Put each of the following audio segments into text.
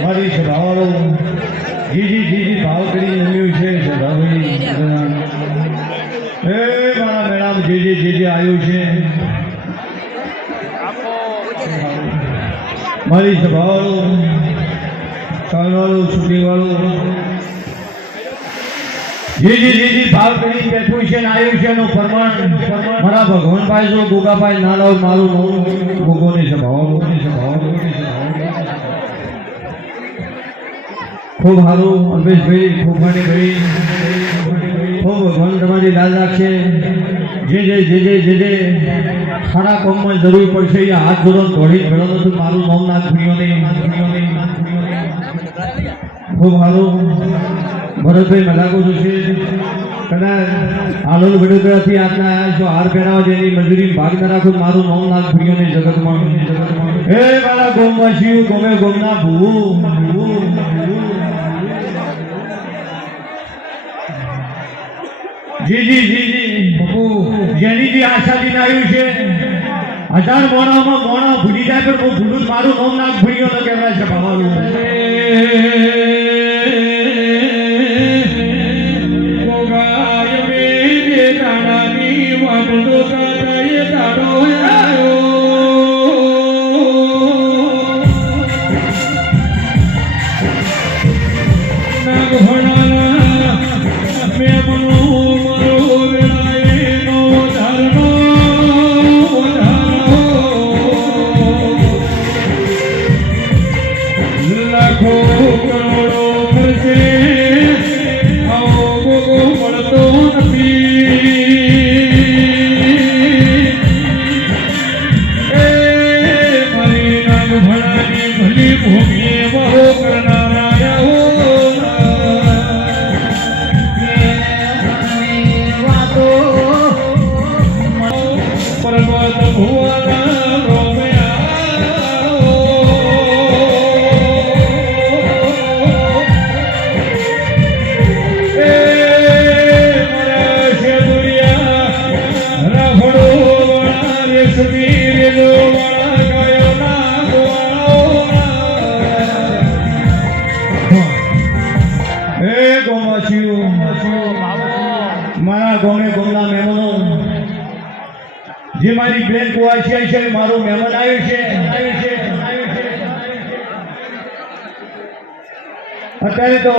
મારી સભાવાળો જીજી ભાવ કરી ઉમ્યું છે સભાવડી હે મારા મેળામાં જીજી આવ્યું છે મારી સભાવાળો સાલવાળો છૂટીવાળો જીજી ભાવ કરી બેઠું છે ને આવ્યું છે એનું પ્રમાણ મારા ભગવાનભાઈ જો ગોગાભાઈ નાનો મારું ગોગોની સભાવાળો ખૂબ સારું અલ્પેશભાઈ ખોખાણીભાઈ ખૂબ ભગવાન તમારી લાલ રાખશે જે સારા કામમાં જરૂર પડશે એ હાથ જોડો દોડી ભેળો નથી મારું નામ ના ખુણીઓને ખૂબ સારું ભરતભાઈ મલાકો છે કદાચ આલોલ વડોદરાથી આજના આવ્યા છો હાર પહેરાવા જેની મજૂરી ભાગ ન રાખો મારું નામ ના ખુણીઓને જગતમાં હે મારા ગોમવાસીઓ ગમે ગોમના ભૂ જી જેની આશાથી આવ્યું છે 1000 મોણા ભૂલી જાય પણ હું ભૂલું મારું નામ ના ભૂલ્યો તો કહેવાય છે ભવાનું ગોગાય મે તાણાની વાટો કાય તારો આયો નાગ ભણાલા મે મનો મારા ગોમે ગોમના મહેમાનો જે મારી બેન કુવાસી છે મારું મહેમાન આવ્યું છે અત્યારે તો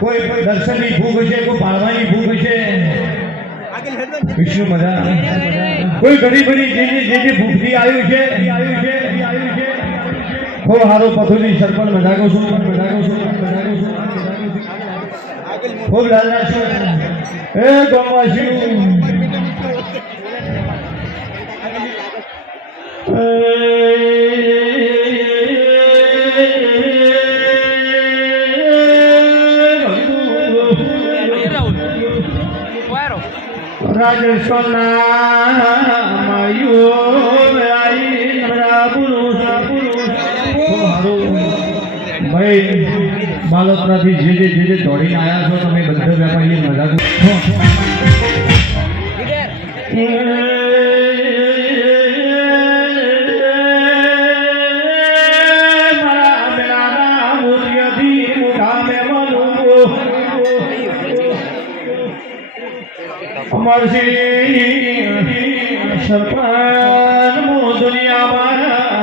કોઈ દર્શનની ભૂખ છે કોઈ પાળવાની ભૂખ છે વિષ્ણુ મજા કોઈ ઘણી બધી જે ભૂખથી આવ્યું છે ખૂબ સારો પથુની સરપંચ મજાકો છું ખૂબ લાલના છું એ ગોમવાસી રાજસ્થાનના ભાઈ બાલોતરાથી જે દોડીને આવ્યા છો તમે બધા વેપારી મજા મારા વર્ષી સરપંચ મો દુનિયામાં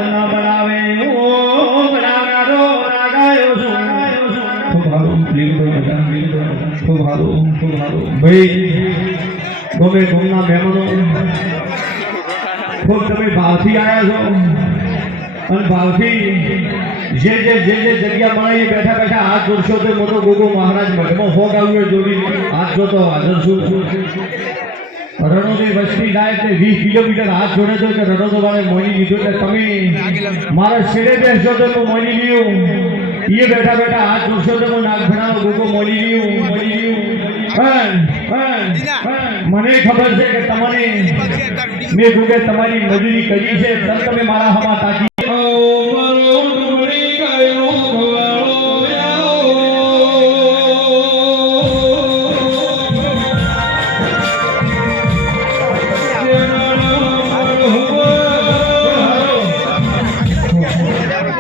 ના બનાવે હું બનાવનારો રાગાયો છું ખૂબ સારું ખૂબ સારું ભાઈ ગમે ગમના મહેમાનો ખૂબ તમે ભાવથી આવ્યા છો અને ભાવથી જે જગ્યા મળે એ બેઠા બેઠા હાથ જોડશો તો મોટો ગોગો મહારાજ મઠમાં હોગ આવ્યો જોડી હાથ જોતો હાજર છું રણોની વસ્તી જાય એટલે 20 કિલોમીટર હાથ જોડે તો કે રણોદો વાળે મોની લીધો એટલે તમે મારા શેડે બેસશો તો હું મોની લીધું એ બેઠા બેઠા હાથ જોડશો તો હું નાગભણાનો ગોગો મોની લીધું મને ખબર છે કે તમને મેં ગોગે તમારી મજૂરી કરી છે તમે મારા હમા તાકી